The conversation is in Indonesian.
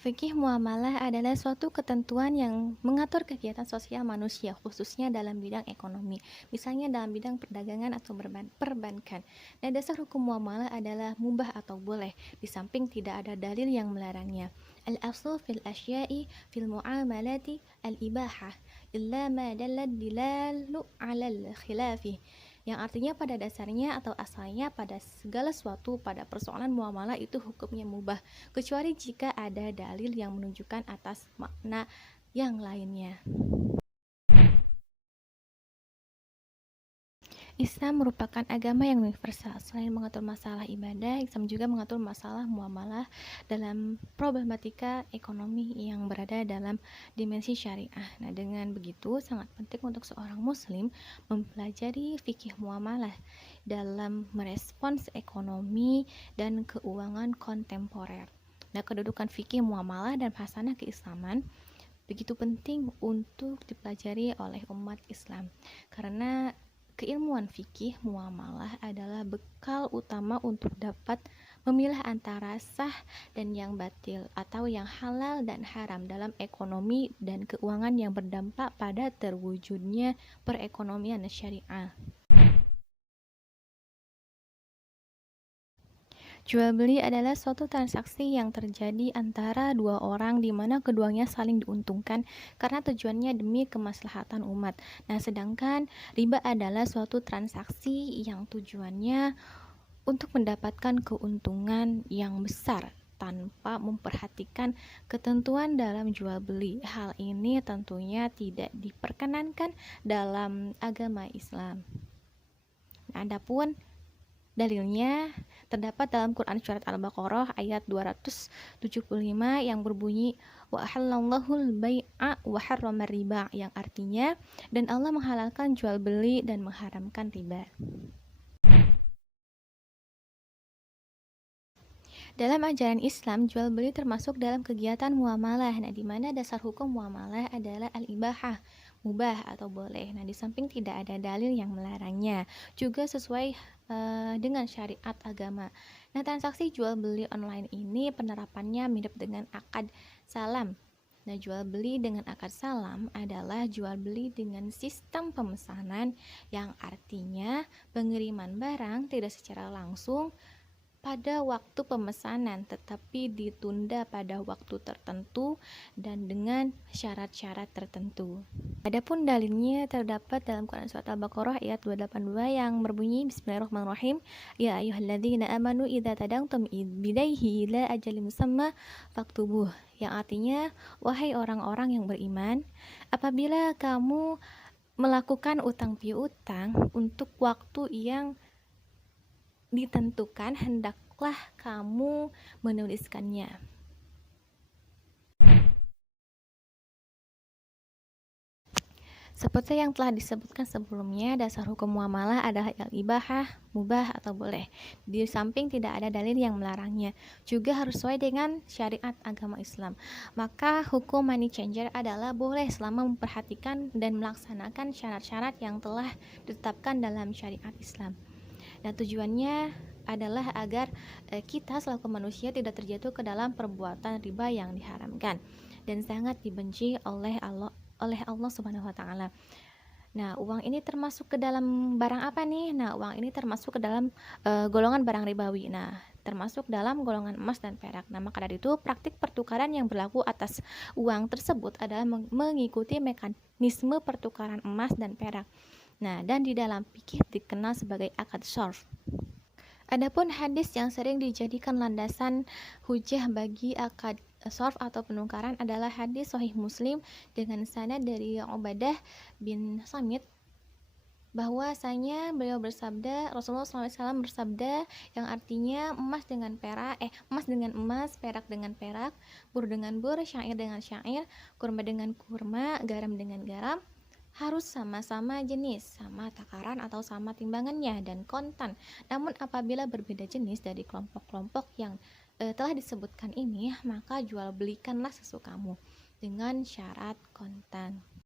Fikih muamalah adalah suatu ketentuan yang mengatur kegiatan sosial manusia, khususnya dalam bidang ekonomi, misalnya dalam bidang perdagangan atau perbankan. Nah, dasar hukum muamalah adalah mubah atau boleh, di samping tidak ada dalil yang melarangnya. Al-aslu fil asya'i fil muamalati al-ibahah, illa ma dallat dilalu alal khilafi, yang artinya pada dasarnya atau asalnya pada segala sesuatu pada persoalan muamalah itu hukumnya mubah, kecuali jika ada dalil yang menunjukkan atas makna yang lainnya. Islam merupakan agama yang universal. Selain mengatur masalah ibadah, Islam juga mengatur masalah muamalah dalam problematika ekonomi yang berada dalam dimensi syariah. Nah, dengan begitu sangat penting untuk seorang muslim mempelajari fikih muamalah dalam merespons ekonomi dan keuangan kontemporer. Nah, kedudukan fikih muamalah dan hasanah keislaman begitu penting untuk dipelajari oleh umat Islam, karena keilmuan fikih muamalah adalah bekal utama untuk dapat memilah antara sah dan yang batil, atau yang halal dan haram dalam ekonomi dan keuangan yang berdampak pada terwujudnya perekonomian syariah. Jual beli adalah suatu transaksi yang terjadi antara dua orang di mana keduanya saling diuntungkan karena tujuannya demi kemaslahatan umat. Nah, sedangkan riba adalah suatu transaksi yang tujuannya untuk mendapatkan keuntungan yang besar tanpa memperhatikan ketentuan dalam jual beli. Hal ini tentunya tidak diperkenankan dalam agama Islam. Nah, adapun dalilnya terdapat dalam Quran Surat Al-Baqarah ayat 275 yang berbunyi wa ahallallahu al-bai'a wa harrama riba, yang artinya dan Allah menghalalkan jual beli dan mengharamkan riba. Dalam ajaran Islam, jual beli termasuk dalam kegiatan muamalah. Nah, di mana dasar hukum muamalah adalah al-ibahah, mubah atau boleh. Nah, di samping tidak ada dalil yang melarangnya, juga sesuai dengan syariat agama. Nah, transaksi jual beli online ini penerapannya mirip dengan akad salam. Nah, jual beli dengan akad salam adalah jual beli dengan sistem pemesanan, yang artinya pengiriman barang tidak secara langsung pada waktu pemesanan, tetapi ditunda pada waktu tertentu dan dengan syarat-syarat tertentu. Adapun dalilnya terdapat dalam Quran Surat Al-Baqarah ayat 282 yang berbunyi Bismillahirrahmanirrahim, Ya ayyuhalladzina amanu idza tadangtum bidaihi ila ajalin musamma faktubuh, yang artinya wahai orang-orang yang beriman, apabila kamu melakukan utang piutang untuk waktu yang ditentukan, hendaklah kamu menuliskannya. Seperti yang telah disebutkan sebelumnya, dasar hukum muamalah adalah al-ibahah, mubah atau boleh. Di samping tidak ada dalil yang melarangnya, juga harus sesuai dengan syariat agama Islam. Maka hukum money changer adalah boleh selama memperhatikan dan melaksanakan syarat-syarat yang telah ditetapkan dalam syariat Islam. Dan tujuannya adalah agar kita selaku manusia tidak terjatuh ke dalam perbuatan riba yang diharamkan dan sangat dibenci oleh Allah Subhanahu wa taala. Nah, uang ini termasuk ke dalam barang apa nih? Nah, uang ini termasuk ke dalam golongan barang ribawi. Nah, termasuk dalam golongan emas dan perak. Nah, maka dari itu praktik pertukaran yang berlaku atas uang tersebut adalah mengikuti mekanisme pertukaran emas dan perak. Nah, dan di dalam fikih dikenal sebagai akad shorf. Adapun hadis yang sering dijadikan landasan hujah bagi akad shorf atau penukaran adalah hadis Sahih Muslim dengan sanad dari Ubadah bin Samit, bahwasanya beliau bersabda, Rasulullah SAW bersabda, yang artinya emas dengan emas, perak dengan perak, bur dengan bur, syair dengan syair, kurma dengan kurma, garam dengan garam, harus sama-sama jenis, sama takaran atau sama timbangannya dan kontan. Namun apabila berbeda jenis dari kelompok-kelompok yang telah disebutkan ini, maka jual belikanlah sesukamu dengan syarat kontan.